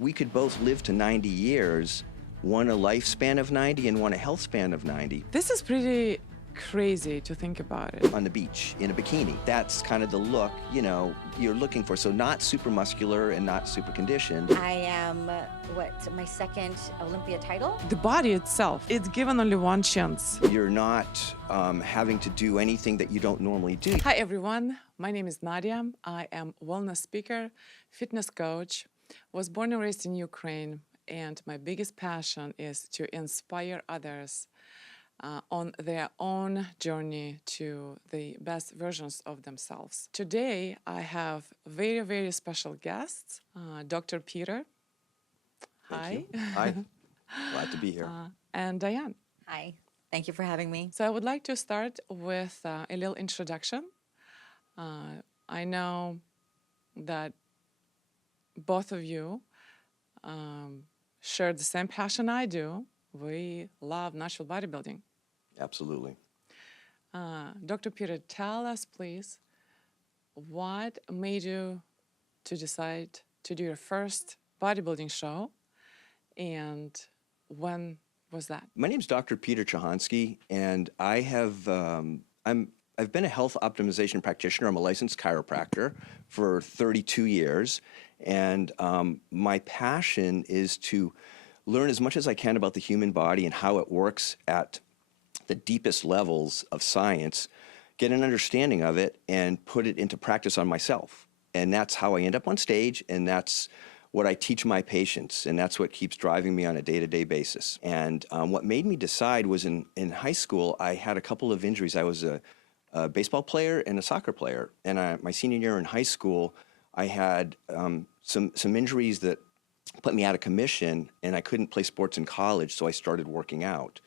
We could both live to 90 years, one a lifespan of 90 and one a health span of 90. This is pretty crazy to think about it. On the beach, in a bikini. That's kind of the look, you're looking for. So not super muscular and not super conditioned. I am, my second Olympia title? The body itself, it's given only one chance. You're not having to do anything that you don't normally do. Hi, everyone. My name is Nadia. I am wellness speaker, fitness coach, was born and raised in Ukraine, and my biggest passion is to inspire others on their own journey to the best versions of themselves. Today, I have very, very special guests, Dr. Peter. Hi. Thank you. Hi. Glad to be here. And Diane. Hi. Thank you for having me. So I would like to start with a little introduction. I know that both of you share the same passion I do. We love natural bodybuilding. Absolutely. Dr. Peter, tell us, please, what made you to decide to do your first bodybuilding show, and when was that? My name's Dr. Peter Chahansky, and I have I've been a health optimization practitioner. I'm a licensed chiropractor for 32 years, and my passion is to learn as much as I can about the human body and how it works at the deepest levels of science, get an understanding of it, and put it into practice on myself. And that's how I end up on stage, and that's what I teach my patients, and that's what keeps driving me on a day-to-day basis. And what made me decide was in high school, I had a couple of injuries. I was a baseball player and a soccer player, and my senior year in high school, I had some injuries that put me out of commission, and I couldn't play sports in college, so I started working out.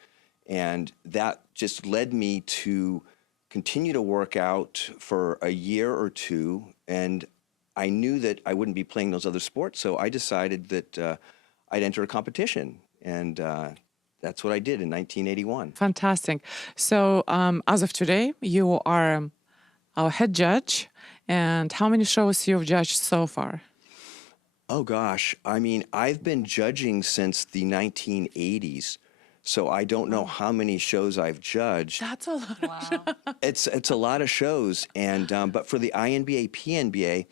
And that just led me to continue to work out for a year or two, and I knew that I wouldn't be playing those other sports, so I decided that I'd enter a competition, and that's what I did in 1981. Fantastic. So as of today, you are our head judge, and how many shows you've judged so far? Oh gosh, I mean, I've been judging since the 1980s. So I don't know how many shows I've judged. That's a lot of shows. It's a lot of shows, and but for the INBA, PNBA,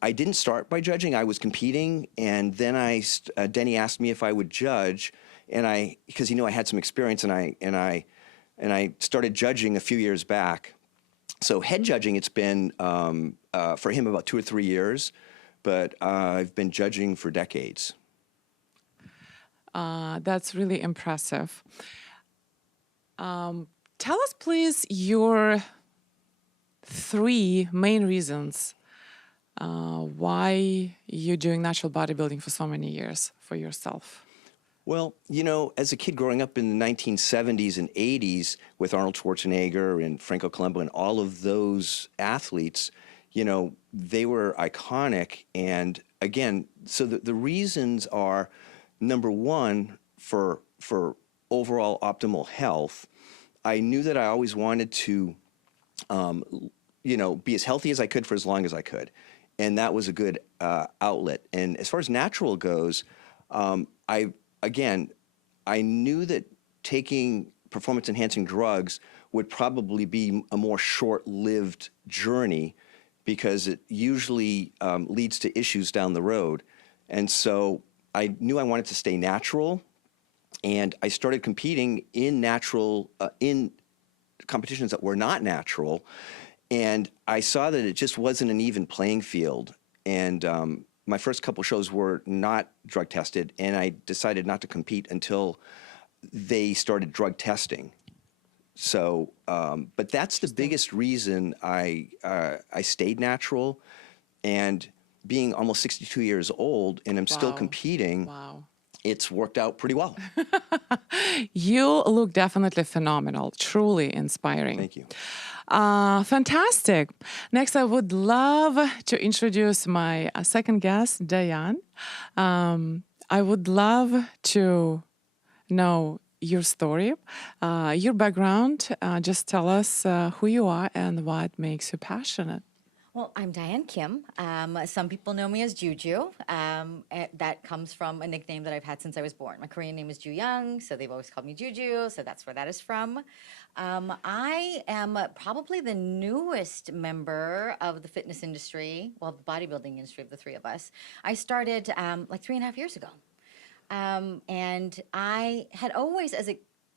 I didn't start by judging. I was competing, and then Denny asked me if I would judge, and because he knew I had some experience, and I started judging a few years back. So head judging, it's been for him about 2 or 3 years, but I've been judging for decades. That's really impressive. Tell us, please, your 3 main reasons why you're doing natural bodybuilding for so many years for yourself. Well, as a kid growing up in the 1970s and 80s with Arnold Schwarzenegger and Franco Columbu and all of those athletes, they were iconic. And again, so the reasons are, number one, for overall optimal health, I knew that I always wanted to, be as healthy as I could for as long as I could. And that was a good outlet. And as far as natural goes, I knew that taking performance-enhancing drugs would probably be a more short-lived journey because it usually leads to issues down the road. And so I knew I wanted to stay natural, and I started competing in in competitions that were not natural, and I saw that it just wasn't an even playing field. And my first couple shows were not drug tested, and I decided not to compete until they started drug testing. So, but that's the biggest reason I stayed natural, and being almost 62 years old and I'm still competing, it's worked out pretty well. You look definitely phenomenal, truly inspiring. Thank you. Fantastic. Next, I would love to introduce my second guest, Diane. I would love to know your story, your background. Just tell us who you are and what makes you passionate. Well, I'm Diane Kim. Some people know me as Juju. That comes from a nickname that I've had since I was born. My Korean name is Ju Young, so they've always called me Juju, so that's where that is from. I am probably the newest member of the fitness industry, well, the bodybuilding industry of the three of us. I started like 3.5 years ago. And I had always,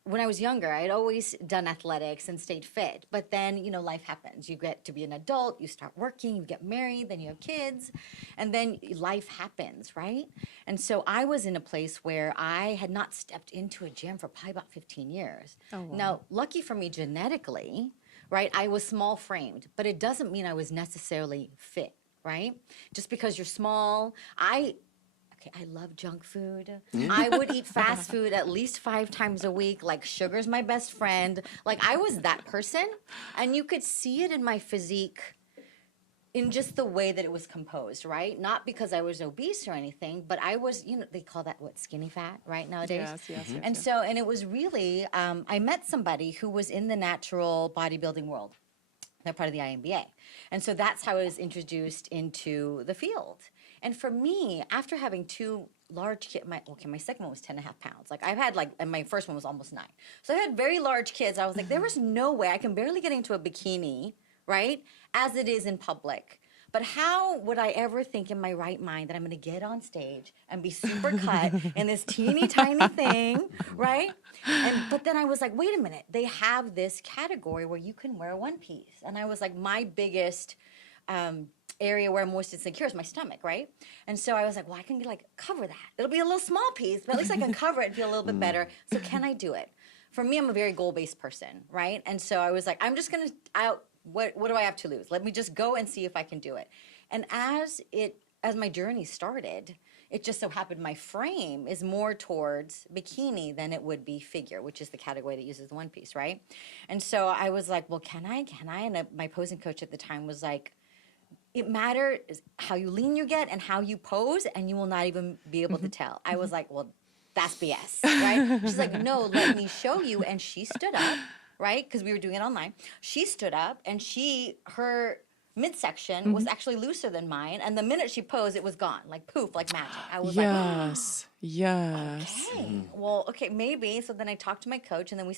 when I was younger, I had always done athletics and stayed fit. But then, life happens. You get to be an adult, you start working, you get married, then you have kids, and then life happens, right? And so I was in a place where I had not stepped into a gym for probably about 15 years. Oh, wow. Now, lucky for me genetically, right, I was small framed, but it doesn't mean I was necessarily fit, right? Just because you're small, I love junk food. I would eat fast food at least 5 times a week. Like, sugar's my best friend. Like, I was that person. And you could see it in my physique in just the way that it was composed, right? Not because I was obese or anything, but I was, they call that, skinny fat, right, nowadays? Yes. And it was really, I met somebody who was in the natural bodybuilding world. They're part of the IMBA. And so that's how I was introduced into the field. And for me, after having 2 large kids, my second one was 10.5 pounds. Like, I've had and my first one was almost 9. So I had very large kids. I was like, there was no way I can barely get into a bikini, right? As it is in public. But how would I ever think in my right mind that I'm going to get on stage and be super cut in this teeny tiny thing, right? But then I was like, wait a minute. They have this category where you can wear a one piece. And I was like, my biggest area where I'm most insecure is my stomach, right? And so I was like, well, I can cover that. It'll be a little small piece, but at least I can cover it and feel a little bit better. So can I do it? For me, I'm a very goal-based person, right? And so I was like, I'm just going to, what do I have to lose? Let me just go and see if I can do it. And as my journey started, it just so happened my frame is more towards bikini than it would be figure, which is the category that uses the one piece, right? And so I was like, well, can I? And my posing coach at the time was like, it matters how you lean you get and how you pose, and you will not even be able to tell. I was like, well, that's BS, right? She's like, no, let me show you. And she stood up, right? Because we were doing it online. She stood up, and her midsection was actually looser than mine. And the minute she posed, it was gone, like poof, like magic. I was like, okay, well, okay, maybe. So then I talked to my coach, and then we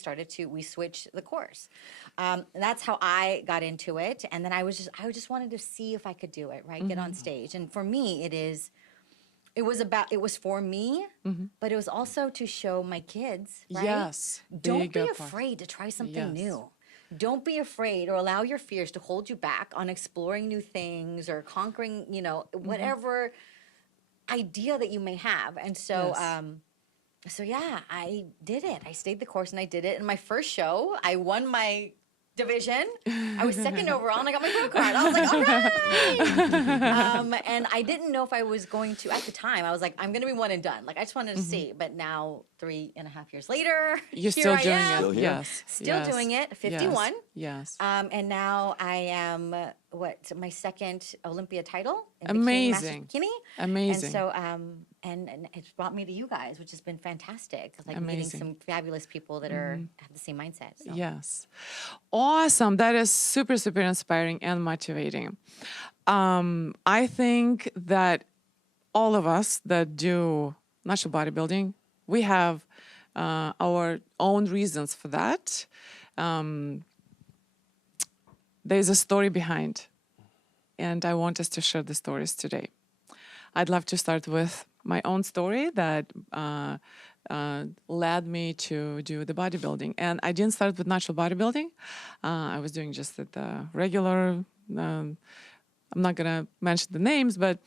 switched the course. And that's how I got into it. And then I just wanted to see if I could do it, right? Get on stage. And for me, it was for me, but it was also to show my kids, right? Yes. Don't be afraid to try something new. Don't be afraid or allow your fears to hold you back on exploring new things or conquering, whatever idea that you may have. And so, yeah, I did it. I stayed the course and I did it. And my first show, I won my division. I was second overall and I got my pro card. I was like, all right. And I didn't know if I was going to, at the time, I was like, I'm going to be one and done. Like, I just wanted to see. But now, 3.5 years later, you're still doing it. Still here. Yes. Still doing it, 51. Yes. And now I am, my second Olympia title in Amazing. Bikini. Amazing. And so, and it's brought me to you guys, which has been fantastic. Like meeting some fabulous people that have the same mindset. So. Yes. Awesome. That is super, super inspiring and motivating. I think that all of us that do natural bodybuilding, we have our own reasons for that. There's a story behind, and I want us to share the stories today. I'd love to start with my own story that led me to do the bodybuilding. And I didn't start with natural bodybuilding. I was doing just the regular, I'm not going to mention the names, but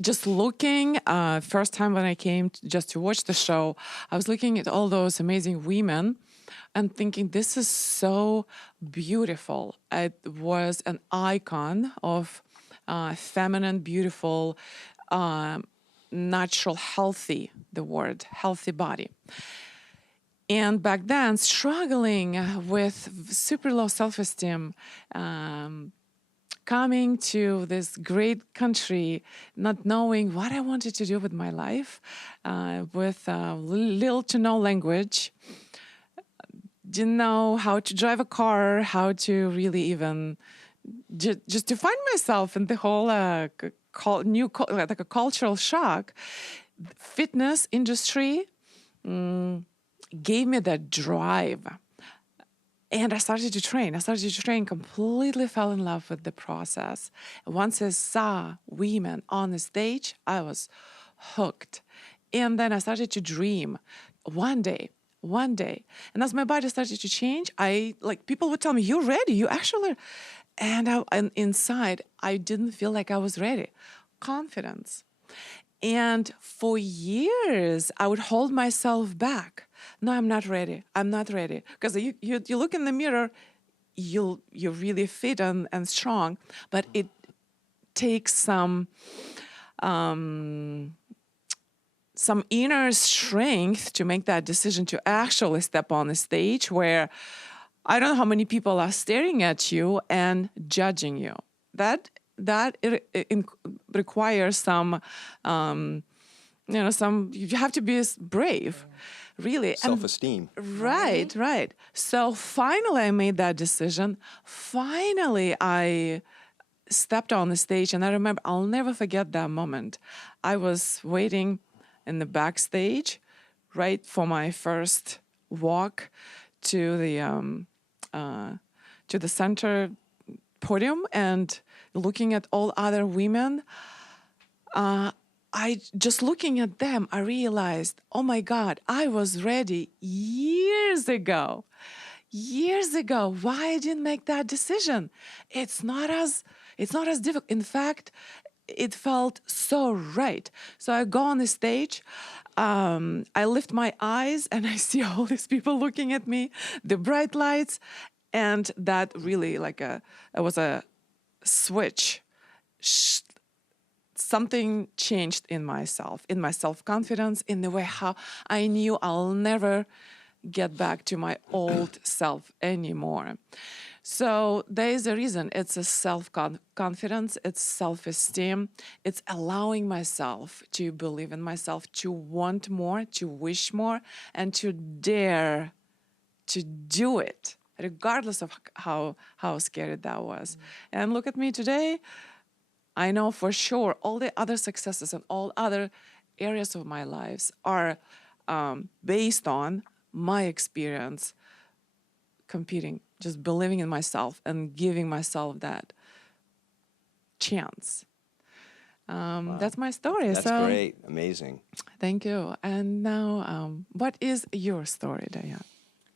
just looking, first time when I came just to watch the show, I was looking at all those amazing women and thinking, this is so beautiful. It was an icon of feminine, beautiful, natural, healthy, the word, healthy body. And back then, struggling with super low self-esteem, coming to this great country, not knowing what I wanted to do with my life, with little to no language, didn't know how to drive a car, how to really even just to find myself in the whole like a cultural shock. Fitness industry gave me that drive. And I started to train. Completely fell in love with the process. Once I saw women on the stage, I was hooked. And then I started to dream one day. And as my body started to change, people would tell me, "You're ready. You actually," and inside, I didn't feel like I was ready. Confidence. And for years, I would hold myself back. No, I'm not ready. Because you look in the mirror, you're really fit and strong, but it takes some inner strength to make that decision to actually step on the stage where I don't know how many people are staring at you and judging you. That requires some, you have to be brave, really. Self-esteem. Right. So finally I made that decision. Finally I stepped on the stage, and I remember, I'll never forget that moment. I was waiting in the backstage, right, for my first walk to the center podium, and looking at all other women. I just looking at them, I realized, oh my God, I was ready years ago. Why I didn't make that decision? It's not as difficult. In fact, it felt so right. So I go on the stage, I lift my eyes, and I see all these people looking at me, the bright lights, and that really it was a switch. Something changed in myself, in my self-confidence, in the way how I knew I'll never get back to my old self anymore. So there is a reason. It's a self-confidence, it's self-esteem, it's allowing myself to believe in myself, to want more, to wish more, and to dare to do it, regardless of how scary that was. And look at me today. I know for sure all the other successes and all other areas of my lives are based on my experience competing, just believing in myself and giving myself that chance. That's my story. That's great. Amazing. Thank you. And now, what is your story, Diane?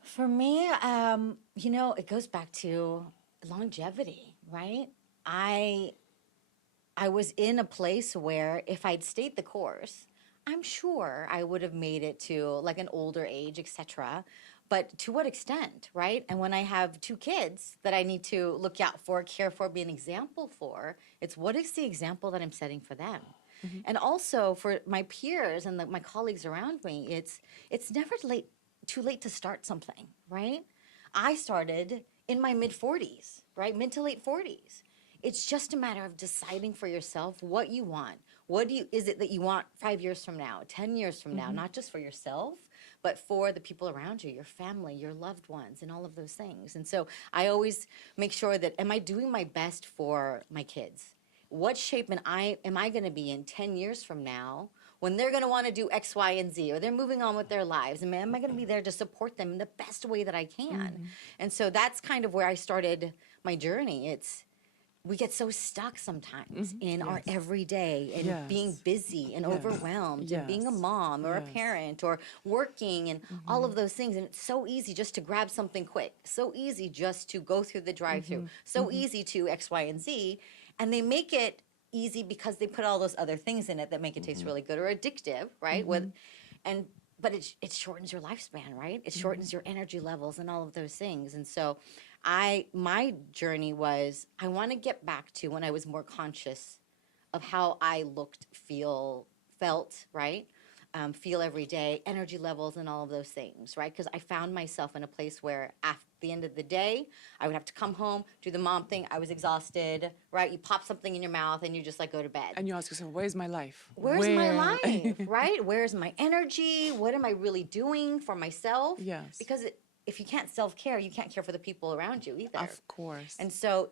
For me, it goes back to longevity, right? I was in a place where if I'd stayed the course, I'm sure I would have made it to like an older age, etc. But to what extent, right? And when I have 2 kids that I need to look out for, care for, be an example for, it's what is the example that I'm setting for them? Mm-hmm. And also for my peers and my colleagues around me, it's never too late to start something, right? I started in my mid-40s, right? Mid to late 40s. It's just a matter of deciding for yourself what you want. Is it that you want 5 years from now, 10 years from now, not just for yourself, but for the people around you, your family, your loved ones, and all of those things. And so I always make sure that, am I doing my best for my kids? What shape am I going to be in 10 years from now when they're going to want to do X, Y, and Z, or they're moving on with their lives? And am I going to be there to support them in the best way that I can? And so that's kind of where I started my journey. We get so stuck sometimes in our everyday and being busy and overwhelmed and being a mom or a parent or working and all of those things. And it's so easy just to grab something quick, so easy just to go through the drive-through, so easy to X, Y, and Z. And they make it easy because they put all those other things in it that make it taste really good or addictive, right? But it shortens your lifespan, right? It shortens your energy levels and all of those things. And so my journey was, I want to get back to when I was more conscious of how I looked, felt, right? Feel every day, energy levels and all of those things, right? Because I found myself in a place where at the end of the day, I would have to come home, do the mom thing. I was exhausted, right? You pop something in your mouth and you just go to bed. And you ask yourself, where's my life? Where's my life, right? Where's my energy? What am I really doing for myself? Yes. Because if you can't self-care, you can't care for the people around you either. Of course. And so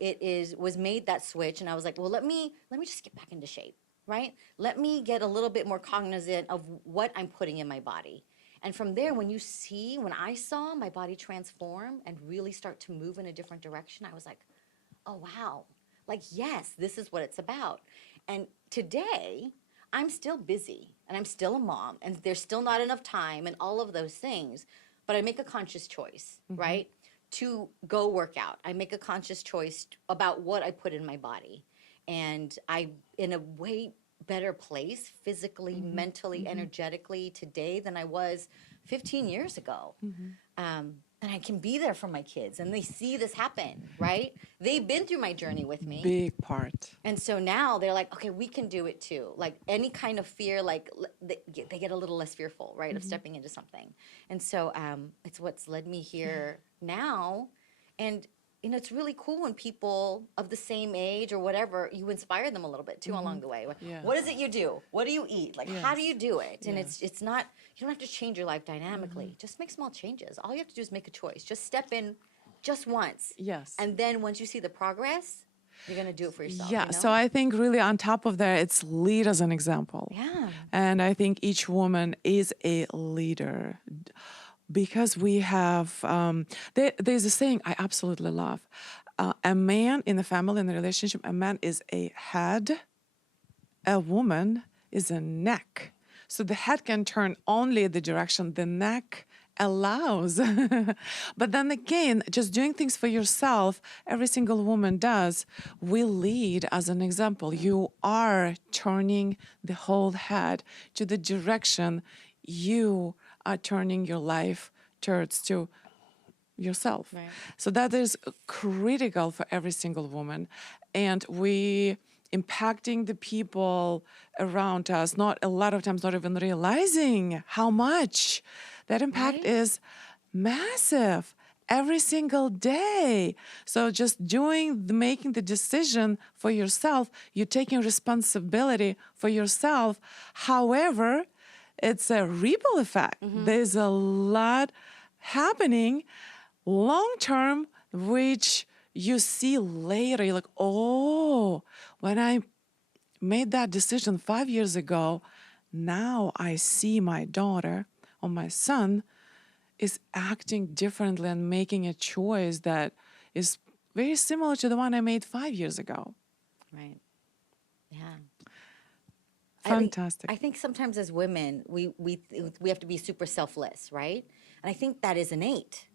was made that switch, and I was like, well, let me just get back into shape, right? Let me get a little bit more cognizant of what I'm putting in my body. And from there, when I saw my body transform and really start to move in a different direction, I was like, oh wow, like, yes, this is what it's about. And today, I'm still busy and I'm still a mom and there's still not enough time and all of those things, but I make a conscious choice, right? To go work out. I make a conscious choice about what I put in my body. And I'm in a way better place physically, mentally, energetically today than I was 15 years ago. And I can be there for my kids and they see this happen, right? They've been through my journey with me. Big part. And so now they're like, okay, we can do it too. Like any kind of fear, like they get a little less fearful, right, of stepping into something. And so it's what's led me here now. And, you know, it's really cool when people of the same age or whatever, you inspire them a little bit too along the way. Yes. What is it you do? What do you eat? Like, how do you do it? And Yes. it's not, you don't have to change your life dynamically. Just make small changes. All you have to do is make a choice. Just step in just once. Yes. And then once you see the progress, you're going to do it for yourself. Yeah, you know? so I think really on top of that, it's lead as an example. Yeah. And I think each woman is a leader because we have, there's a saying I absolutely love. A man in the family, in the relationship, a man is a head, a woman is a neck. So the head can turn only the direction the neck allows. But then again, just doing things for yourself, every single woman does. We lead as an example. You are turning the whole head to the direction you are turning your life towards to yourself. Right. So that is critical for every single woman. And we impacting the people around us, not a lot of times not even realizing how much that impact Right. is massive every single day. So just making the decision for yourself, you're taking responsibility for yourself. However, it's a ripple effect. There's a lot happening long term, which you see later. You're like, oh, when I made that decision 5 years ago, now I see my daughter or my son is acting differently and making a choice that is very similar to the one I made 5 years ago. Right. Yeah. Fantastic. I think sometimes as women, we have to be super selfless, right? And I think that is innate.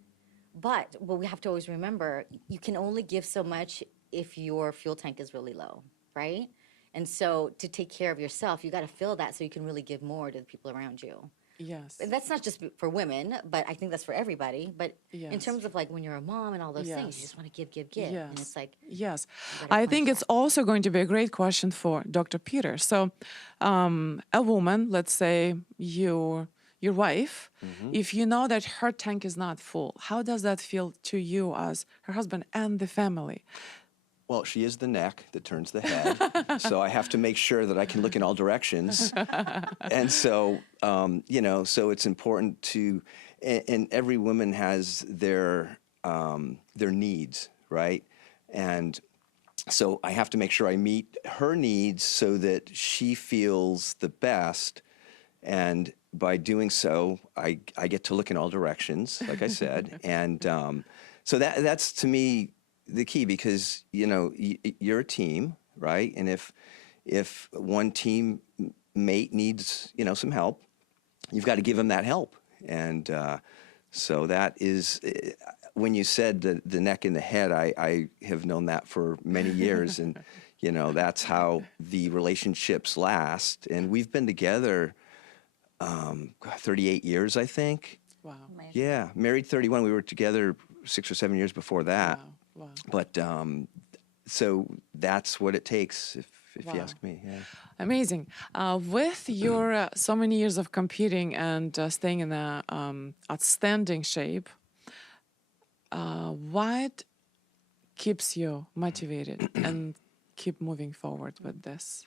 But what we have to always remember, you can only give so much if your fuel tank is really low, right? And so to take care of yourself, you got to fill that so you can really give more to the people around you. Yes. And that's not just for women, but I think that's for everybody. But in Yes. terms of like when you're a mom and all those things, Yes. you just want to give. And it's like, Yes. better I think punch it's also going to be a great question for Dr. Peter. So, a woman, let's say your wife, if you know that her tank is not full, how does that feel to you as her husband and the family? Well, she is the neck that turns the head, so I have to make sure that I can look in all directions. And so, so it's important to, and every woman has their needs, right? And so I have to make sure I meet her needs so that she feels the best. And by doing so, I get to look in all directions, like I said. And so that's, to me, the key, because, you're a team, right? And if one team mate needs, some help, you've got to give them that help. And so that is, when you said the neck and the head, I have known that for many years. And, that's how the relationships last. And we've been together 38 years, I think. Wow. Yeah, married 31. We were together 6 or 7 years before that. Wow. But so that's what it takes, if you Wow. ask me. Yeah. Amazing. With your so many years of competing and staying in a outstanding shape, what keeps you motivated and keep moving forward with this?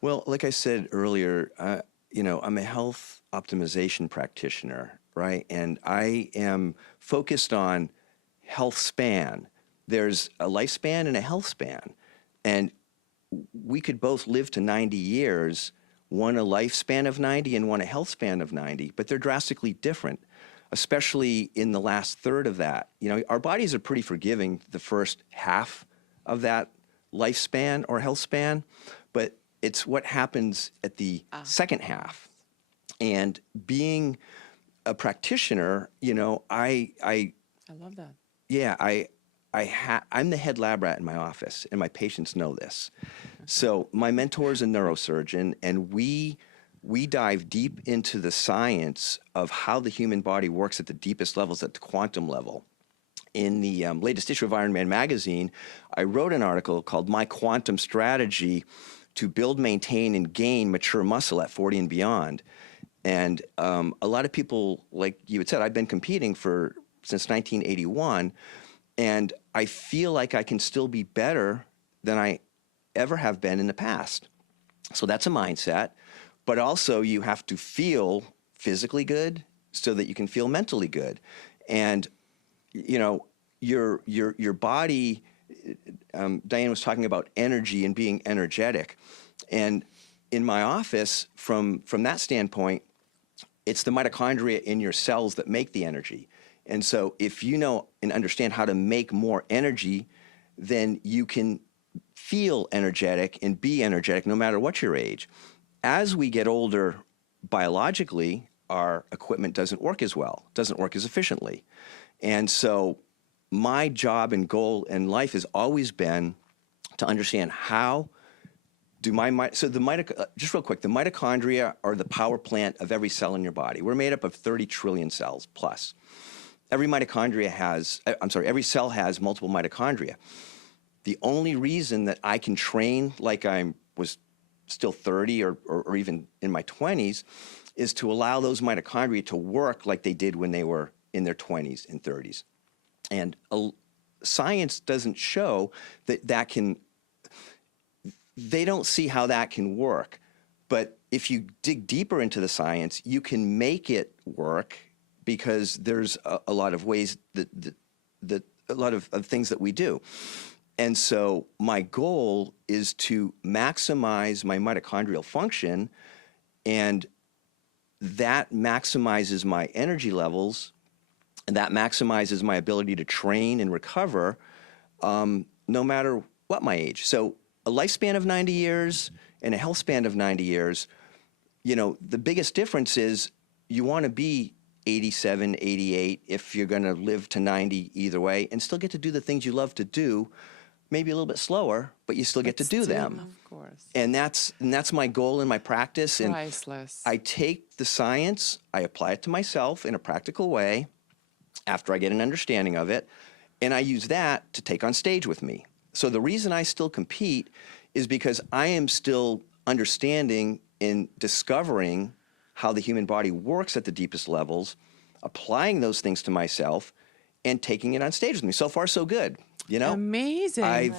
Well, like I said earlier, I'm a health optimization practitioner, right? And I am focused on health span. There's a lifespan and a health span. And we could both live to 90 years, one a lifespan of 90 and one a health span of 90, but they're drastically different, especially in the last third of that. You know, our bodies are pretty forgiving the first half of that lifespan or health span, but it's what happens at the second half. And being a practitioner, you know, I love that. yeah, I'm the head lab rat in my office, and my patients know this. So my mentor is a neurosurgeon, and we dive deep into the science of how the human body works at the deepest levels, at the quantum level. In the latest issue of Iron Man magazine, I wrote an article called My Quantum Strategy to Build, Maintain, and Gain Mature Muscle at 40 and Beyond. And a lot of people, like you had said, I've been competing since 1981, and I feel like I can still be better than I ever have been in the past. So that's a mindset. But also you have to feel physically good so that you can feel mentally good. And, you know, your body, Diane was talking about energy and being energetic. And in my office, from that standpoint, it's the mitochondria in your cells that make the energy. And so if you know and understand how to make more energy, then you can feel energetic and be energetic no matter what your age. As we get older biologically, our equipment doesn't work as well, doesn't work as efficiently. And so my job and goal in life has always been to understand how do just real quick, the mitochondria are the power plant of every cell in your body. We're made up of 30 trillion cells plus. Every cell has multiple mitochondria. The only reason that I can train like I was still 30 or even in my 20s is to allow those mitochondria to work like they did when they were in their 20s and 30s. And science doesn't show that can, they don't see how that can work. But if you dig deeper into the science, you can make it work, because there's a lot of ways that a lot of things that we do. And so my goal is to maximize my mitochondrial function, and that maximizes my energy levels, and that maximizes my ability to train and recover no matter what my age. So a lifespan of 90 years and a health span of 90 years, you know, the biggest difference is you want to be 87, 88 if you're going to live to 90 either way, and still get to do the things you love to do, maybe a little bit slower, but you still get to do them. Of course. And that's my goal in my practice. And Priceless. I take the science, I apply it to myself in a practical way after I get an understanding of it, and I use that to take on stage with me. So the reason I still compete is because I am still understanding and discovering how the human body works at the deepest levels, applying those things to myself, and taking it on stage with me. So far, so good. You know, Amazing.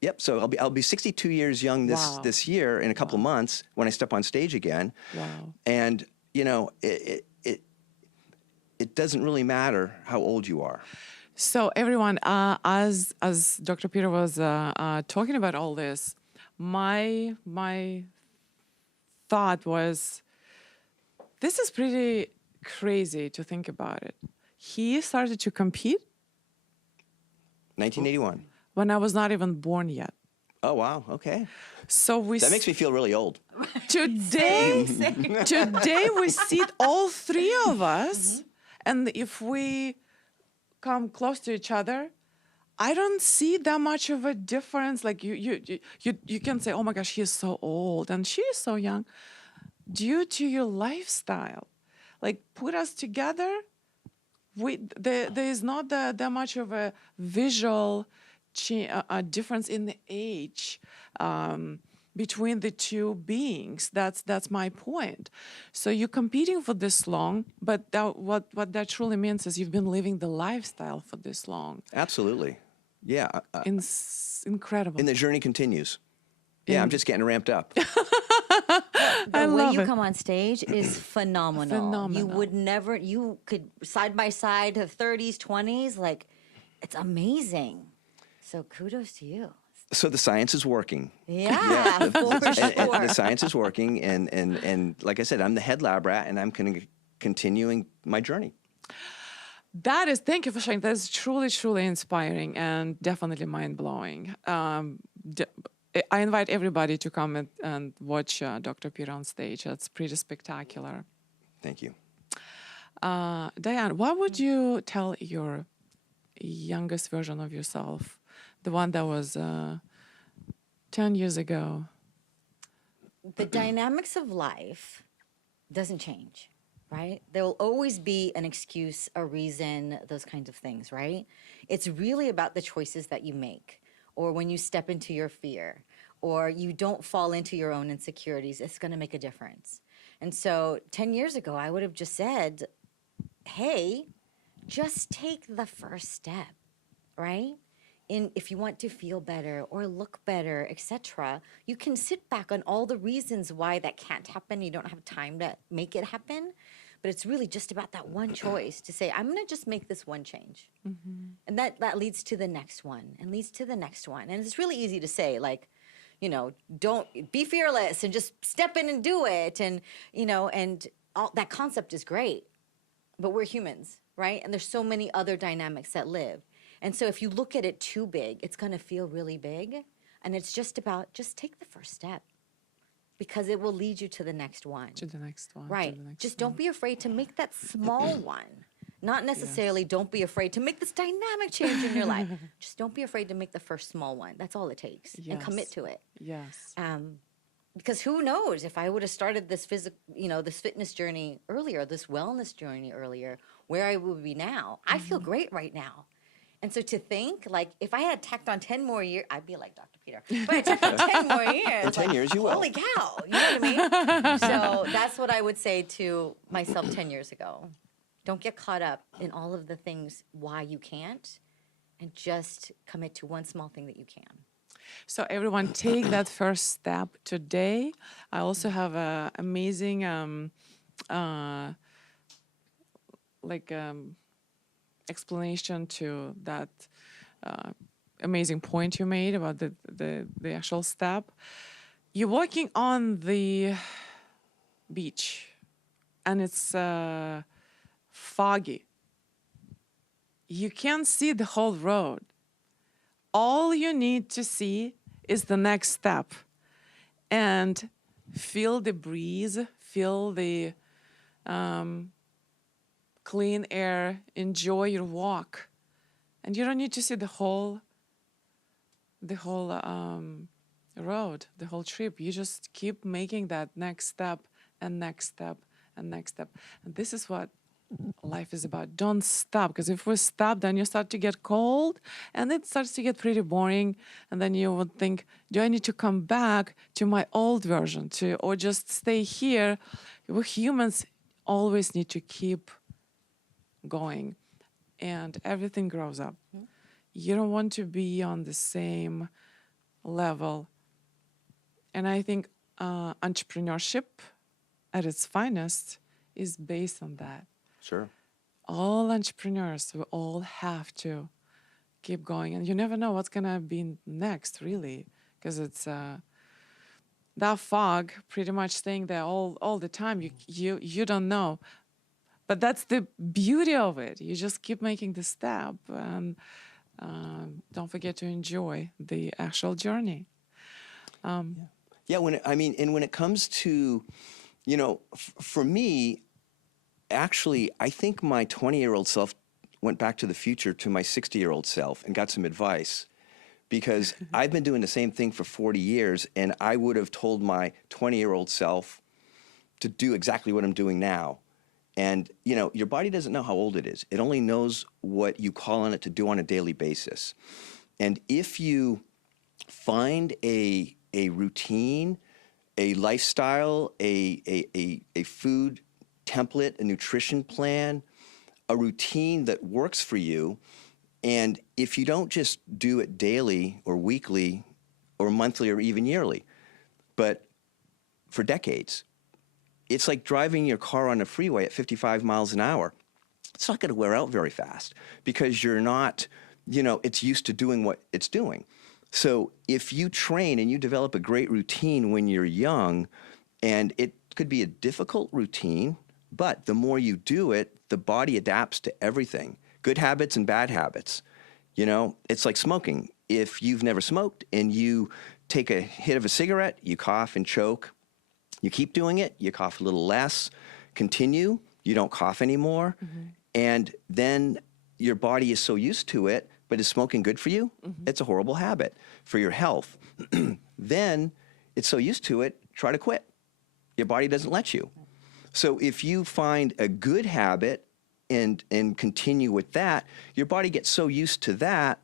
Yep. So I'll be 62 years young this year in a couple of months when I step on stage again. Wow. And you know, it doesn't really matter how old you are. So everyone, as Dr. Peter was talking about all this, my thought was, this is pretty crazy to think about it. He started to compete 1981. when I was not even born yet. Oh wow. Okay. So that makes me feel really old. Today we sit all three of us, and if we come close to each other, I don't see that much of a difference. Like you can say, oh my gosh, he's so old and she is so young, due to your lifestyle. Like, put us together, there is not that much of a visual difference in the age between the two beings. That's my point. So you're competing for this long, but what that truly means is you've been living the lifestyle for this long. Absolutely. Yeah. Incredible. And the journey continues. Yeah, I'm just getting ramped up. The way love you it. come on stage is phenomenal. You Phenomenal. would never, you could side by side have 30s, 20s, like it's amazing. So kudos to you. So the science is working. Yeah, for And sure. the science is working, and like I said, I'm the head lab rat, and I'm continuing my journey. That is, thank you for sharing. That's truly, truly inspiring and definitely mind-blowing. I invite everybody to come and watch Dr. Peter on stage. That's pretty spectacular. Thank you. Diane, what would you tell your youngest version of yourself, the one that was 10 years ago? The dynamics of life doesn't change, right? There will always be an excuse, a reason, those kinds of things, right? It's really about the choices that you make, or when you step into your fear, or you don't fall into your own insecurities. It's going to make a difference. And so 10 years ago, I would have just said, hey, just take the first step, right? If you want to feel better or look better, etc., you can sit back on all the reasons why that can't happen. You don't have time to make it happen. But it's really just about that one choice to say, I'm going to just make this one change. And that leads to the next one and leads to the next one. And it's really easy to say, like, don't be fearless and just step in and do it. And, and all that concept is great. But we're humans, right? And there's so many other dynamics that live. And so if you look at it too big, it's going to feel really big. And it's just about, just take the first step, because it will lead you to the next one. To the next one. Right. To the next Just one. don't be afraid to make that small one. Not necessarily don't be afraid to make this dynamic change in your life. Just don't be afraid to make the first small one. That's all it takes. And commit Yes. to it. Yes. Because who knows, if I would have started this this fitness journey earlier, this wellness journey earlier, where I would be now. I feel great right now. And so to think, like, if I had tacked on 10 more years, I'd be like Dr. Peter. But I tacked on 10 more years. In 10 like, years, you will. Holy cow. You know what I mean? So that's what I would say to myself 10 years ago. Don't get caught up in all of the things why you can't, and just commit to one small thing that you can. So everyone, take that first step today. I also have an amazing, explanation to that amazing point you made about the actual step. You're walking on the beach, and it's foggy. You can't see the whole road. All you need to see is the next step, and feel the breeze, feel the clean air, enjoy your walk. And you don't need to see the whole road, the whole trip. You just keep making that next step and next step and next step. And this is what life is about. Don't stop, because if we stop, then you start to get cold, and it starts to get pretty boring. And then you would think, do I need to come back to my old version or just stay here? We humans always need to keep going, and everything grows up. You don't want to be on the same level. And I think entrepreneurship at its finest is based on that. Sure. All entrepreneurs, we all have to keep going. And you never know what's going to be next, really, because it's that fog pretty much staying there all the time. You don't know. But that's the beauty of it. You just keep making the step, and don't forget to enjoy the actual journey. Yeah, when it comes to, for me, actually, I think my 20-year-old self went back to the future to my 60-year-old self and got some advice, because I've been doing the same thing for 40 years, and I would have told my 20-year-old self to do exactly what I'm doing now. And, your body doesn't know how old it is. It only knows what you call on it to do on a daily basis. And if you find a routine, a lifestyle, a food template, a nutrition plan, a routine that works for you, and if you don't just do it daily or weekly or monthly or even yearly, but for decades. It's like driving your car on a freeway at 55 miles an hour. It's not going to wear out very fast because you're not, it's used to doing what it's doing. So if you train and you develop a great routine when you're young, and it could be a difficult routine, but the more you do it, the body adapts to everything, good habits and bad habits. It's like smoking. If you've never smoked and you take a hit of a cigarette, you cough and choke. You keep doing it, you cough a little less, continue, you don't cough anymore. And then your body is so used to it, but is smoking good for you? It's a horrible habit for your health. Then it's so used to it, try to quit. Your body doesn't let you. So if you find a good habit and continue with that, your body gets so used to that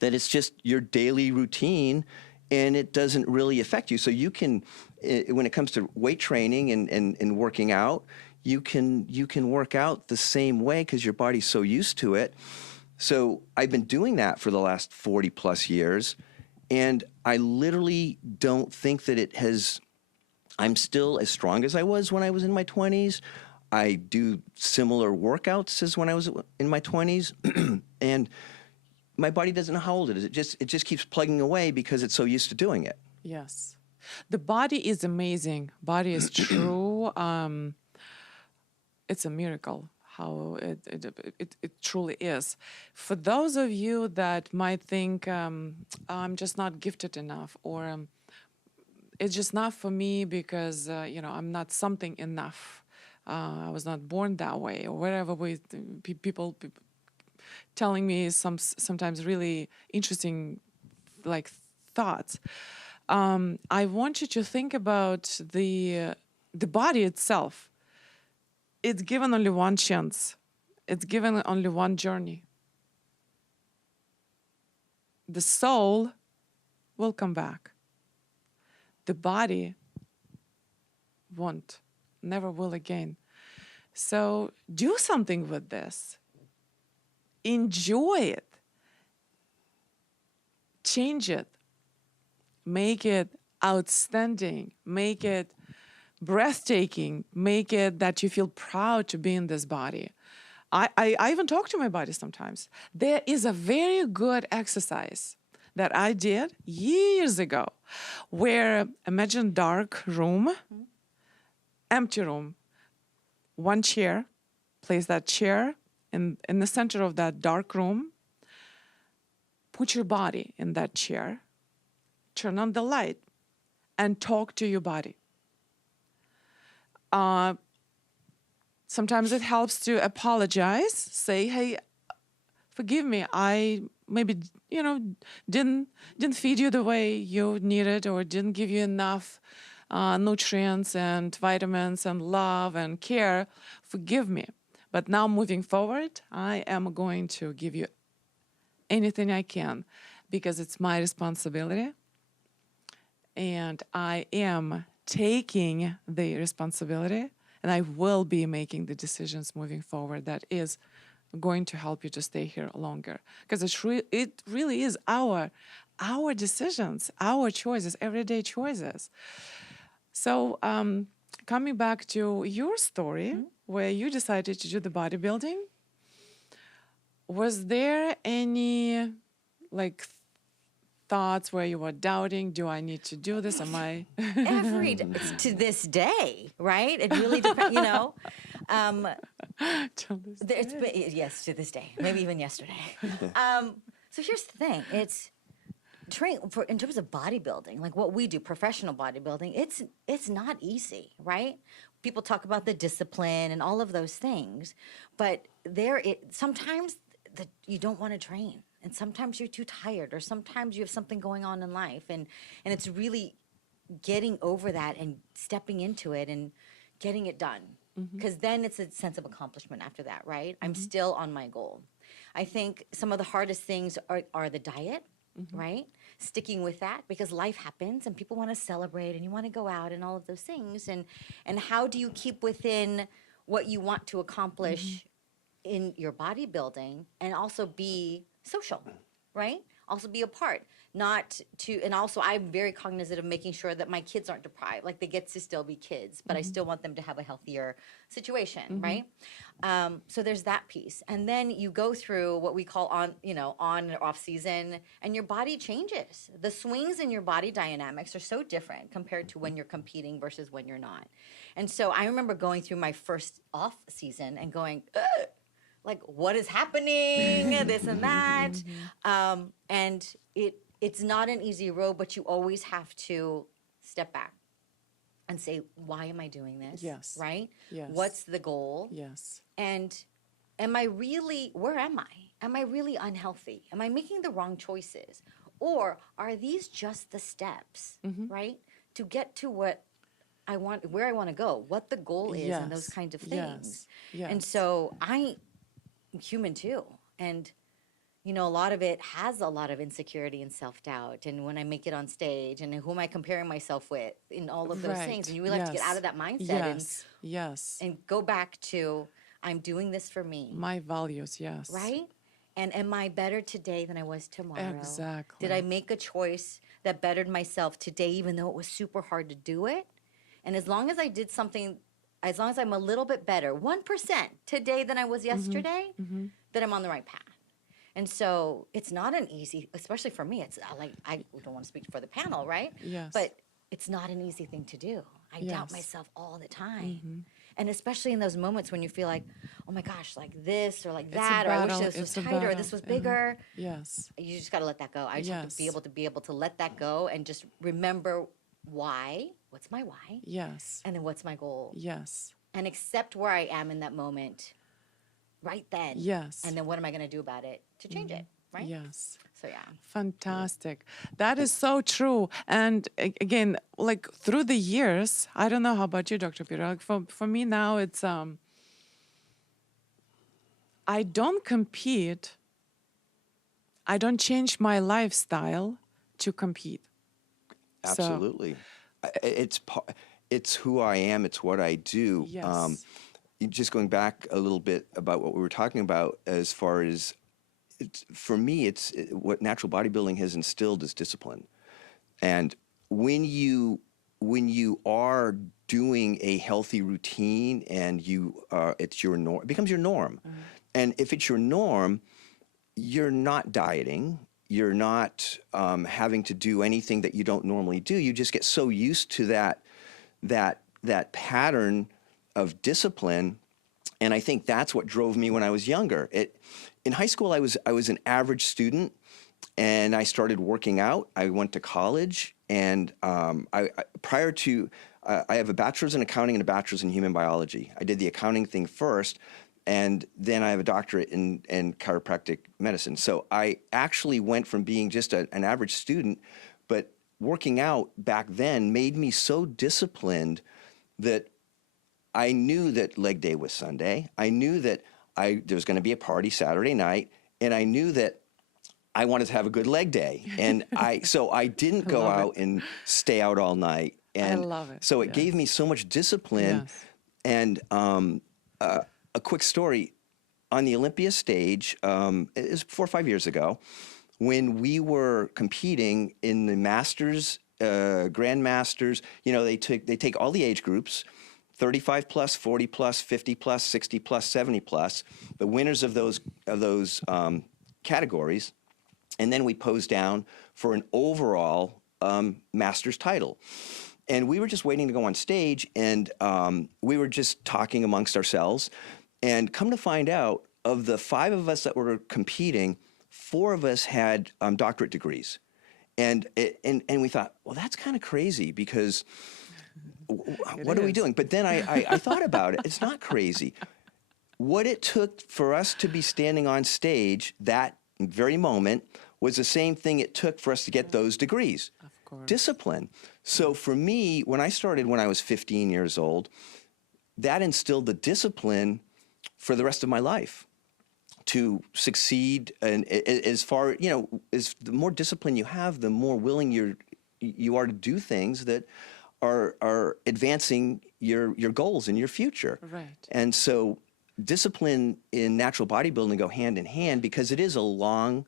it's just your daily routine and it doesn't really affect you. So you can, when it comes to weight training and working out, you can work out the same way because your body's so used to it. So I've been doing that for the last 40 plus years, and I literally don't think that I'm still as strong as I was when I was in my 20s. I do similar workouts as when I was in my 20s, and my body doesn't know how old it is. It just keeps plugging away because it's so used to doing it. Yes. The body is amazing. Body is true. It's a miracle how it truly is. For those of you that might think, I'm just not gifted enough, or it's just not for me because, I'm not something enough. I was not born that way, or whatever people telling me sometimes really interesting thoughts. I want you to think about the body itself. It's given only one chance. It's given only one journey. The soul will come back. The body won't, never will again. So do something with this. Enjoy it. Change it. Make it outstanding. Make it breathtaking. Make it that you feel proud to be in this body. I even talk to my body sometimes. There is a very good exercise that I did years ago where imagine dark room, empty room, one chair, place that chair in the center of that dark room, put your body in that chair, turn on the light, and talk to your body. Sometimes it helps to apologize, say, hey, forgive me, I maybe, didn't feed you the way you needed, or didn't give you enough nutrients and vitamins and love and care. Forgive me. But now moving forward, I am going to give you anything I can because it's my responsibility. And I am taking the responsibility, and I will be making the decisions moving forward that is going to help you to stay here longer. Because it really is our decisions, our choices, everyday choices. So coming back to your story, where you decided to do the bodybuilding, was there any thoughts where you were doubting, do I need to do this? Am I? To this day, right? It really depends, yes, to this day, maybe even yesterday. So here's the thing. It's in terms of bodybuilding, like what we do, professional bodybuilding, it's not easy, right? People talk about the discipline and all of those things, but sometimes you don't want to train, and sometimes you're too tired, or sometimes you have something going on in life, and it's really getting over that and stepping into it and getting it done, because then it's a sense of accomplishment after that, right? I'm still on my goal. I think some of the hardest things are the diet, right? Sticking with that, because life happens and people want to celebrate and you want to go out and all of those things. And how do you keep within what you want to accomplish in your bodybuilding and also be social, right? Also be a part. not to, and also I'm very cognizant of making sure that my kids aren't deprived. Like they get to still be kids, but I still want them to have a healthier situation, right? So there's that piece. And then you go through what we call on and off season, and your body changes. The swings in your body dynamics are so different compared to when you're competing versus when you're not. And so I remember going through my first off season and going, ugh, like, what is happening? This and that. And it's not an easy road, but you always have to step back and say, why am I doing this? Yes. Right? Yes. What's the goal? Yes. And where am I? Am I really unhealthy? Am I making the wrong choices? Or are these just the steps, right? To get to what I want, where I want to go, what the goal is, and those kinds of things. Yes. And so I'm human too. And a lot of it has a lot of insecurity and self-doubt. And when I make it on stage, and who am I comparing myself with, in all of those things. And you really have to get out of that mindset and go back to, I'm doing this for me. My values, yes. Right? And am I better today than I was tomorrow? Exactly. Did I make a choice that bettered myself today, even though it was super hard to do it? And as long as I did something, as long as I'm a little bit better, 1% today than I was yesterday, then I'm on the right path. And so it's not an easy, especially for me, it's like, I don't want to speak for the panel, right? Yes. But it's not an easy thing to do. I doubt myself all the time. And especially in those moments when you feel like, oh my gosh, like this or like that, or I wish this was tighter or this was bigger. Yes. You just got to let that go. I just have to be able to let that go and just remember why, what's my why? Yes. And then what's my goal? Yes. And accept where I am in that moment right then. Yes. And then what am I going to do about it to change it, right? Yes. So yeah. Fantastic. That is so true. And again, like through the years, I don't know how about you, Dr. Peter. Like for me now, it's I don't compete. I don't change my lifestyle to compete. Absolutely. It's who I am. It's what I do. Yes. Just going back a little bit about what we were talking about, as far as for me, what natural bodybuilding has instilled is discipline. And when you are doing a healthy routine and it's your norm, it becomes your norm. And if it's your norm, you're not dieting. You're not having to do anything that you don't normally do. You just get so used to that pattern of discipline. And I think that's what drove me when I was younger. In high school, I was an average student, and I started working out. I went to college, and I have a bachelor's in accounting and a bachelor's in human biology. I did the accounting thing first, and then I have a doctorate in chiropractic medicine. So I actually went from being just an average student, but working out back then made me so disciplined that I knew that leg day was Sunday. I knew that there was going to be a party Saturday night, and I knew that I wanted to have a good leg day. And so I didn't go out and stay out all night. And I love it. So it gave me so much discipline. Yes. And a quick story, on the Olympia stage, it was 4 or 5 years ago, when we were competing in the Masters, Grandmasters. They take all the age groups, 35 plus, 40 plus, 50 plus, 60 plus, 70 plus, the winners of those categories, and then we pose down for an overall Masters title. And we were just waiting to go on stage, and we were just talking amongst ourselves. And come to find out, of the 5 of us that were competing, 4 of us had doctorate degrees. And we thought, well, that's kind of crazy, because what are we doing? But then I thought about it. It's not crazy. What it took for us to be standing on stage that very moment was the same thing it took for us to get those degrees. Of course. Discipline. So for me, when I started when I was 15 years old, that instilled the discipline for the rest of my life to succeed. And as far, as the more discipline you have, the more willing you are to do things that are advancing your goals and your future. Right. And so discipline in natural bodybuilding go hand in hand, because it is a long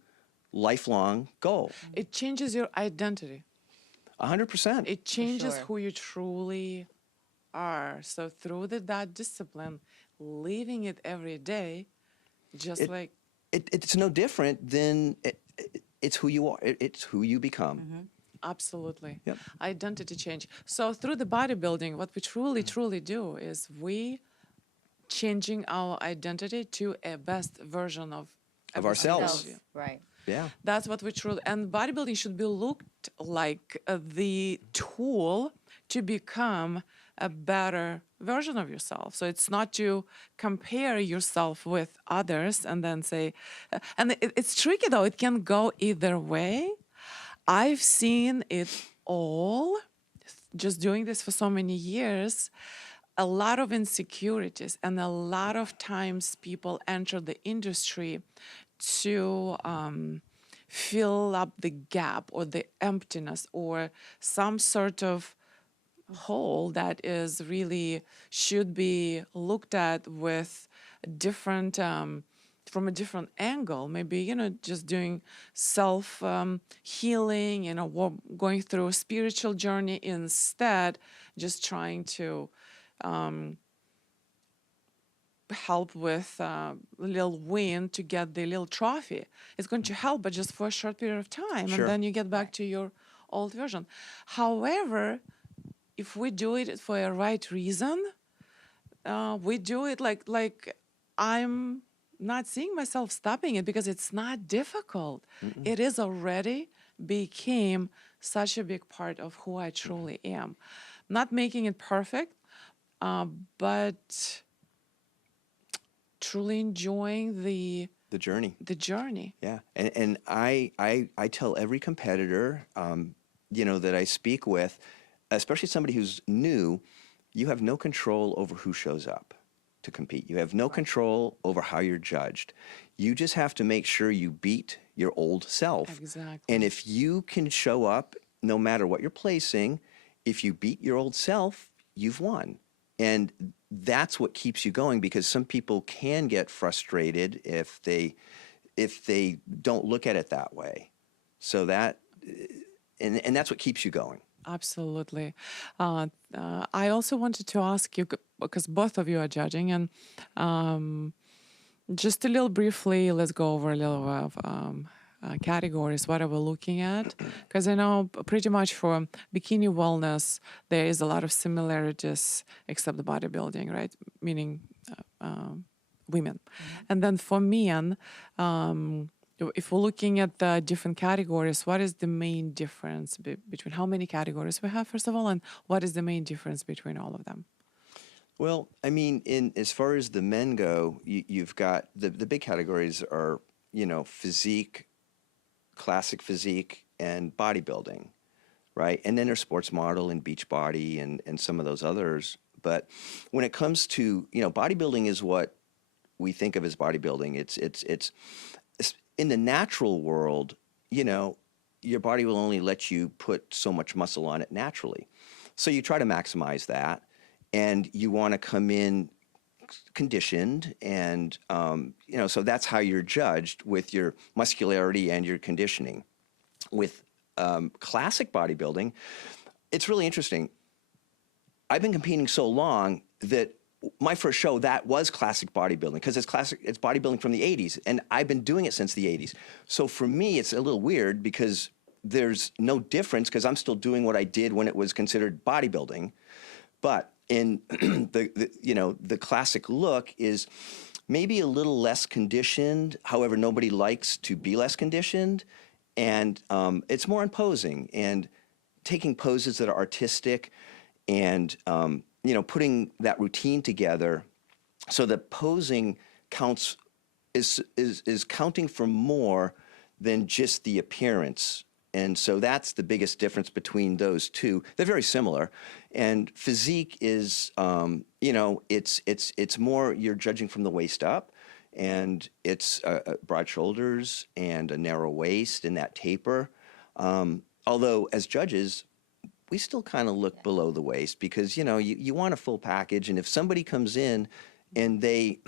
lifelong goal. It changes your identity. 100%. It changes sure. who you truly are. So through that discipline, living it every day, just It, like it's no different than it's who you are. It's who you become. absolutely Yep. identity change. So through the bodybuilding, what we truly do is we changing our identity to a best version of Of every single ourselves. of you. Right. Yeah. That's what we truly, and bodybuilding should be looked like the tool to become a better version of yourself. So it's not to compare yourself with others and then say, and it's tricky though, it can go either way. I've seen it all just doing this for so many years. A lot of insecurities, and a lot of times people enter the industry to fill up the gap or the emptiness or some sort of hole that is really should be looked at with different from a different angle, maybe just doing self healing, going through a spiritual journey instead, just trying to help with a little win to get the little trophy. It's going to help, but just for a short period of time, Sure. and then you get back to your old version. However, if we do it for a right reason, we do it like I'm not seeing myself stopping it because it's not difficult. It is already became such a big part of who I truly am. Not making it perfect, but truly enjoying the journey. journey. Yeah, and I tell every competitor, that I speak with, especially somebody who's new, you have no control over who shows up to compete. You have no control over how you're judged. You just have to make sure you beat your old self. Exactly. And if you can show up, no matter what you're placing, if you beat your old self, you've won. And that's what keeps you going, because some people can get frustrated if they don't look at it that way. So that and that's what keeps you going. Absolutely. I also wanted to ask you, because both of you are judging, and just a little briefly, let's go over a little of categories. What are we looking at? Because I know pretty much for bikini wellness, there is a lot of similarities, except the bodybuilding, right? Meaning women. And then for men, if we're looking at the different categories, what is the main difference between how many categories we have, first of all, and what is the main difference between all of them? Well, I mean, in as far as the men go, you've got the big categories are, physique, classic physique, and bodybuilding, right? And then there's sports model and beach body and some of those others. But when it comes to, bodybuilding is what we think of as bodybuilding. It's in the natural world, your body will only let you put so much muscle on it naturally. So you try to maximize that, and you want to come in conditioned, and so that's how you're judged, with your muscularity and your conditioning. With classic bodybuilding, it's really interesting. I've been competing so long that my first show, that was classic bodybuilding, because it's bodybuilding from the 80s, and I've been doing it since the 80s. So for me, it's a little weird because there's no difference, because I'm still doing what I did when it was considered bodybuilding. But in the classic look is maybe a little less conditioned. However, nobody likes to be less conditioned, and it's more imposing and taking poses that are artistic, and putting that routine together, so the posing counts is counting for more than just the appearance. And so that's the biggest difference between those two. They're very similar. And physique is, it's more, you're judging from the waist up, and it's broad shoulders and a narrow waist and that taper. Although as judges, we still kind of look below the waist, because, you want a full package. And if somebody comes in and they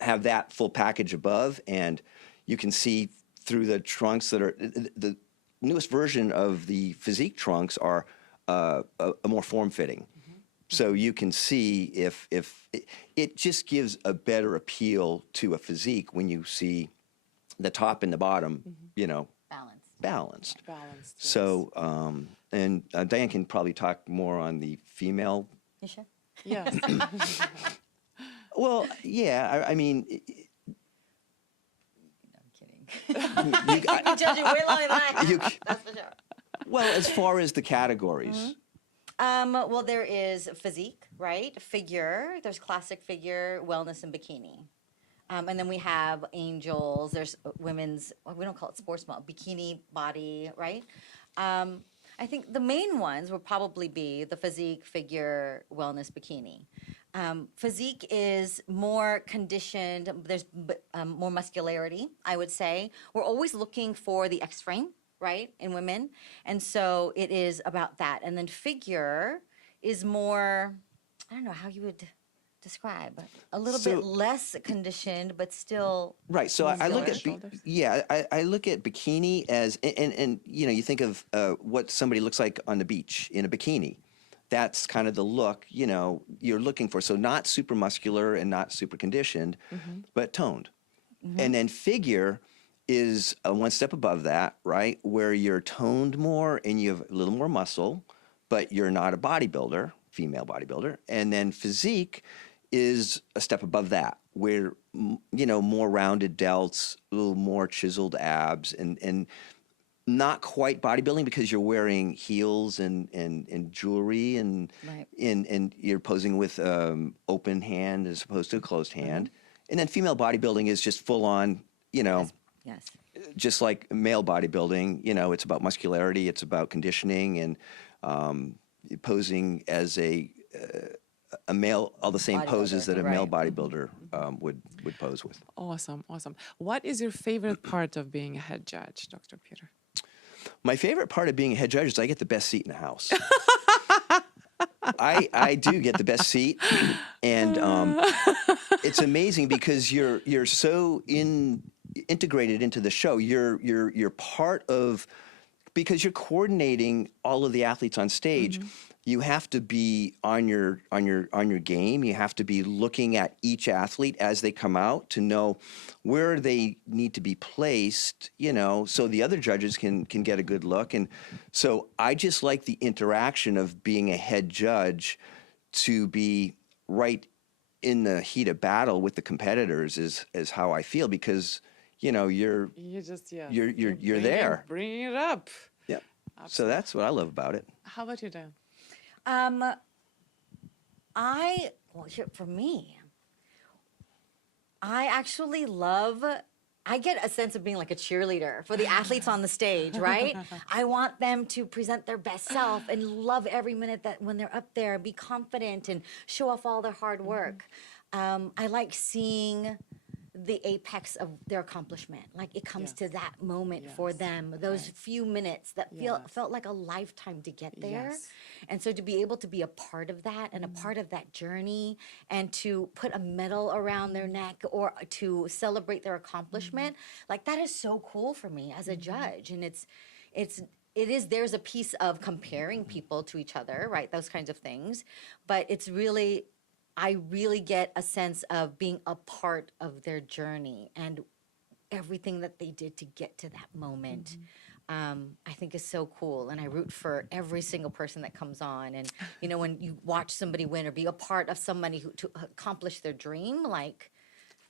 have that full package above, and you can see through the trunks that are the newest version of the physique trunks are a more form-fitting. So you can see if it just gives a better appeal to a physique when you see the top and the bottom, you know, balanced. Balanced. Yes. So, and Diane can probably talk more on the female. You sure? Yes. Well, yeah, I mean, I'm kidding. You can judge it way longer than I can. That's for sure. well, as far as the categories. Well, there is physique, right? Figure. There's classic figure, wellness, and bikini. And then we have angels. There's women's, we don't call it sports model, bikini body, right? I think the main ones would probably be the physique, figure, wellness, bikini. Physique is more conditioned. There's more muscularity, I would say. We're always looking for the X frame, right, in women. And so it is about that. And then figure is more, I don't know how you would describe, a little bit less conditioned, but still. Right. So I look at, I look at bikini as, and you know, you think of what somebody looks like on the beach in a bikini. That's kind of the look, you know, you're looking for. So not super muscular and not super conditioned, but toned. And then figure is one step above that, right? Where you're toned more and you have a little more muscle, but you're not a bodybuilder, female bodybuilder. And then physique is a step above that, where, you know, more rounded delts, a little more chiseled abs, and not quite bodybuilding because you're wearing heels and jewelry and you're posing with open hand as opposed to a closed hand. And then female bodybuilding is just full on, you know, just like male bodybuilding, you know, it's about muscularity, it's about conditioning and posing as a male, all the same poses that a male bodybuilder would pose with. Awesome, awesome. What is your favorite part of being a head judge, Dr. Peter? My favorite part of being a head judge is I get the best seat in the house. I do get the best seat, and it's amazing because you're so integrated into the show. You're part of, because you're coordinating all of the athletes on stage. You have to be on your game. You have to be looking at each athlete as they come out to know where they need to be placed, you know, so the other judges can get a good look. And so I just like the interaction of being a head judge, to be right in the heat of battle with the competitors is how I feel, because, you know, you're there. Bring it up. Yeah. So that's what I love about it. How about you, Dan? For me, I actually love, I get a sense of being like a cheerleader for the athletes on the stage, right? I want them to present their best self and love every minute that when they're up there, be confident and show off all their hard work. I like seeing the apex of their accomplishment. Like it comes to that moment for them, those few minutes that felt like a lifetime to get there. And so to be able to be a part of that and a part of that journey, and to put a medal around their neck or to celebrate their accomplishment, like that is so cool for me as a judge. And there's a piece of comparing people to each other, right? Those kinds of things. But I really get a sense of being a part of their journey and everything that they did to get to that moment. I think is so cool, and I root for every single person that comes on. And you know, when you watch somebody win or be a part of somebody to accomplish their dream, like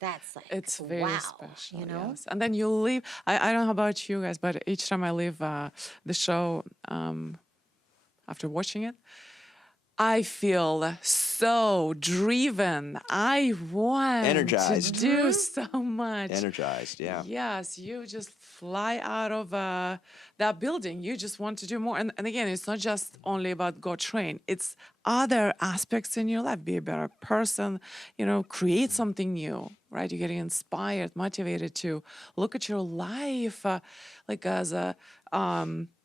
that's like, it's very special, you know. Yes. And then you leave. I don't know about you guys, but each time I leave the show after watching it, I feel so driven. I want Energized. to do so much. Energized, yeah. Yes, you just fly out of that building. You just want to do more. And again, it's not just only about go train. It's other aspects in your life. Be a better person, you know, create something new, right? You're getting inspired, motivated to look at your life like as a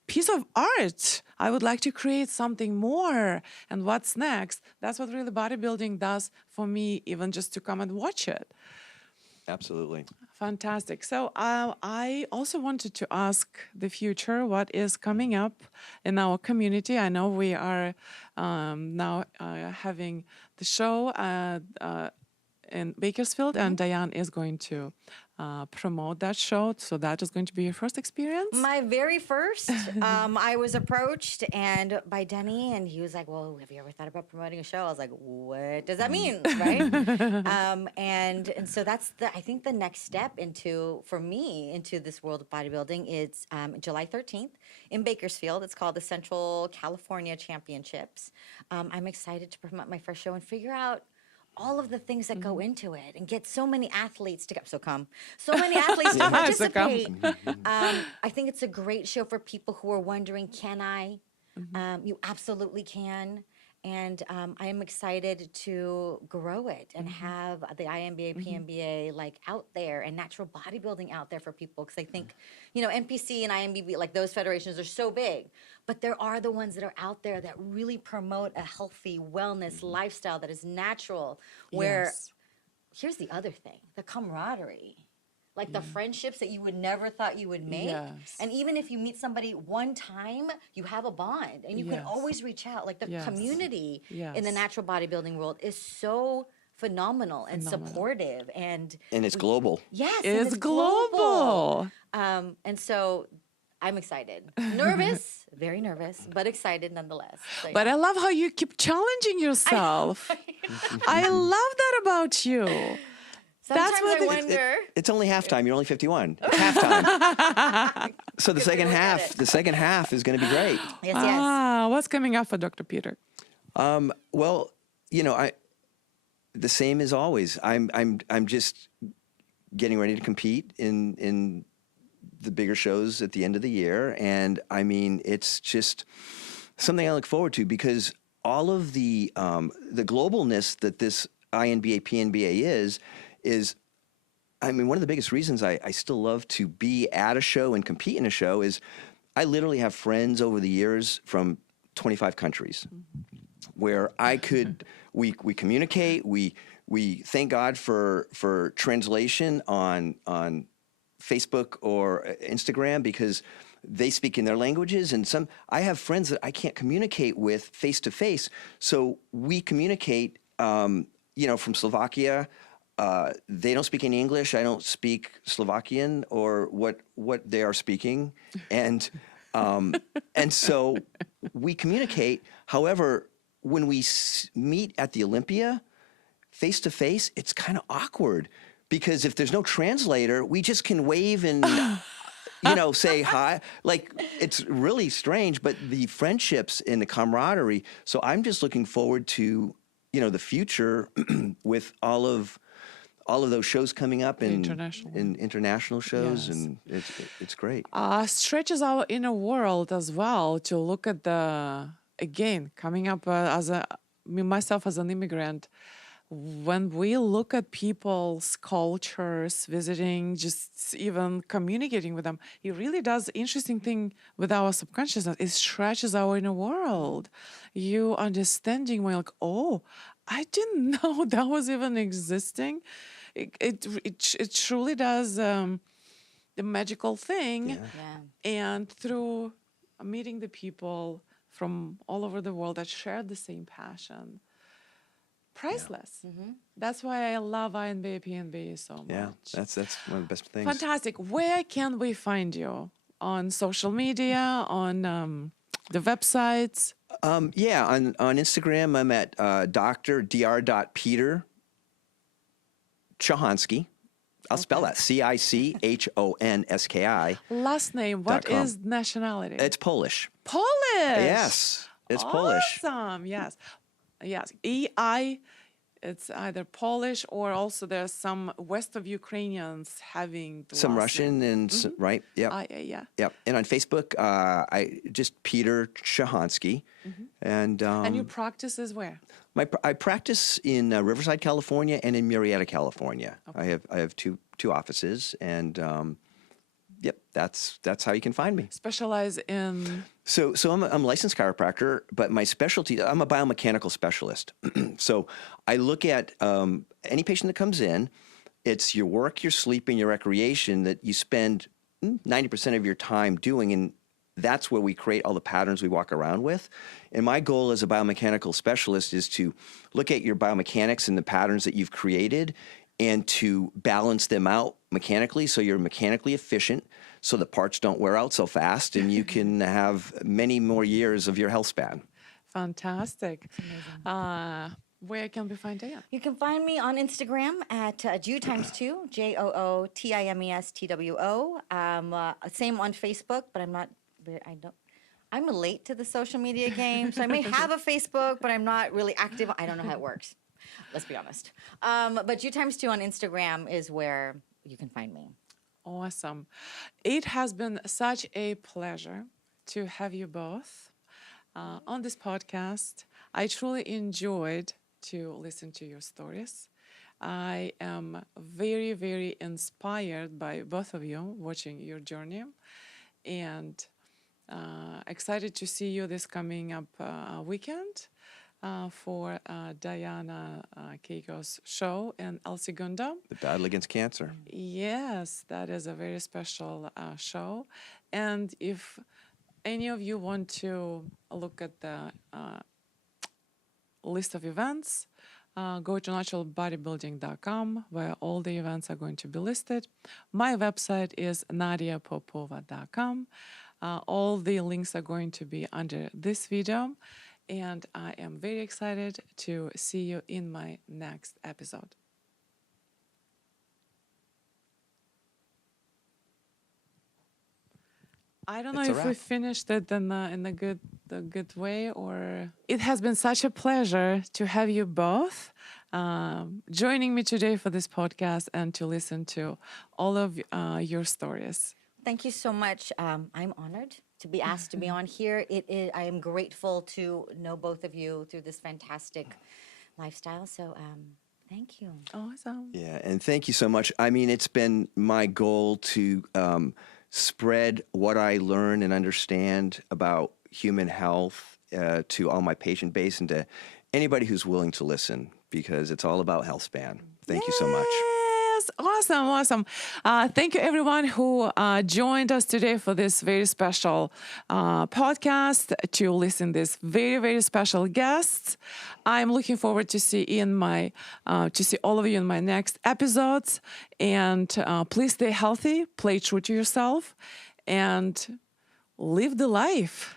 piece of art. I would like to create something more. And what's next? That's what really bodybuilding does for me, even just to come and watch it. Absolutely. Fantastic. So I also wanted to ask the future, what is coming up in our community? I know we are now having the show in Bakersfield, and Diane is going to promote that show. So that is going to be your first experience? My very first, I was approached and by Denny, and he was like, "Well, have you ever thought about promoting a show?" I was like, "What does that mean?" Right? And so that's I think the next step for me into this world of bodybuilding. It's July 13th in Bakersfield. It's called the Central California Championships. I'm excited to promote my first show and figure out all of the things that go into it and get so many athletes to come. So many athletes to participate. I think it's a great show for people who are wondering, can I? You absolutely can. And I am excited to grow it and have the INBA, PNBA like out there and natural bodybuilding out there for people. Because I think, NPC and INBB, like those federations are so big, but there are the ones that are out there that really promote a healthy wellness lifestyle that is natural. Where here's the other thing, the camaraderie. Like the friendships that you would never thought you would make. Yes. And even if you meet somebody one time, you have a bond and you can always reach out. Like the community in the natural bodybuilding world is so phenomenal and supportive. And it's global. Yes. It's global. And so I'm excited. Nervous, very nervous, but excited nonetheless. So, But I love how you keep challenging yourself. I love that about you. sometimes that's what I wonder. It's only halftime. You're only 51. It's halftime. So the second half is going to be great. Yes, yes. What's coming up for Dr. Peter? Well, the same as always. I'm just getting ready to compete in the bigger shows at the end of the year, and I mean, it's just something I look forward to because all of the globalness that this INBA PNBA is, I mean, one of the biggest reasons I still love to be at a show and compete in a show is I literally have friends over the years from 25 countries where we communicate, we thank God for translation on Facebook or Instagram because they speak in their languages, and I have friends that I can't communicate with face to face, so we communicate, from Slovakia. They don't speak any English. I don't speak Slovakian or what they are speaking, and so we communicate. However, when we meet at the Olympia, face to face, it's kind of awkward because if there's no translator, we just can wave and say hi. Like it's really strange, but the friendships and the camaraderie. So I'm just looking forward to the future with all of those shows coming up in international shows, and it's great. Stretches our inner world as well to look at coming up myself as an immigrant. When we look at people's cultures, visiting, just even communicating with them, it really does interesting thing with our subconsciousness. It stretches our inner world. You understanding when like, oh, I didn't know that was even existing. It truly does the magical thing. And through meeting the people from all over the world that share the same passion. Priceless. That's why I love INBA PNBA so much. Yeah, that's one of the best things. Fantastic. Where can we find you? On social media, on the websites? On Instagram, I'm at Dr.Peter Chahansky. I'll spell that Cichonski. Last name. What is nationality? It's Polish. Polish. Yes, it's Polish. Awesome. Yes. EI. It's either Polish or also there's some west of Ukrainians having the some last Russian name. and right. Yep. Yep. And on Facebook, I just Peter Chahansky. And your practice is where? I practice in Riverside, California, and in Murrieta, California. Okay. I have two offices, and that's how you can find me. Specialize in. So I'm a licensed chiropractor, but my specialty, I'm a biomechanical specialist. So I look at any patient that comes in. It's your work, your sleep, and your recreation that you spend 90% of your time doing, and that's where we create all the patterns we walk around with. And my goal as a biomechanical specialist is to look at your biomechanics and the patterns that you've created and to balance them out mechanically so you're mechanically efficient, so the parts don't wear out so fast, and you can have many more years of your health span. Fantastic. Where can we find Diane? You can find me on Instagram at Joo2, JOOTIMESTWO. Same on Facebook, but I'm late to the social media game, so I may have a Facebook, but I'm not really active. I don't know how it works. Let's be honest. But Joo2 on Instagram is where you can find me. Awesome. It has been such a pleasure to have you both on this podcast. I truly enjoyed to listen to your stories. I am very, very inspired by both of you watching your journey, and excited to see you this coming up weekend for Diana Keiko's show in El Segundo. The Battle Against Cancer. Yes, that is a very special show. And if any of you want to look at the list of events, go to naturalbodybuilding.com, where all the events are going to be listed. My website is nadiapopova.com. All the links are going to be under this video, and I am very excited to see you in my next episode. I don't know if we finished it in a good way, or it has been such a pleasure to have you both joining me today for this podcast and to listen to all of your stories. Thank you so much. I'm honored to be asked to be on here. I am grateful to know both of you through this fantastic lifestyle. So thank you. Awesome. Yeah, and thank you so much. I mean, it's been my goal to spread what I learn and understand about human health to all my patient base and to anybody who's willing to listen, because it's all about health span. Thank you so much. Yes, awesome. Thank you, everyone who joined us today for this very special podcast to listen this very, very special guests. I'm looking forward to see all of you in my next episodes. And please stay healthy, play true to yourself, and live the life.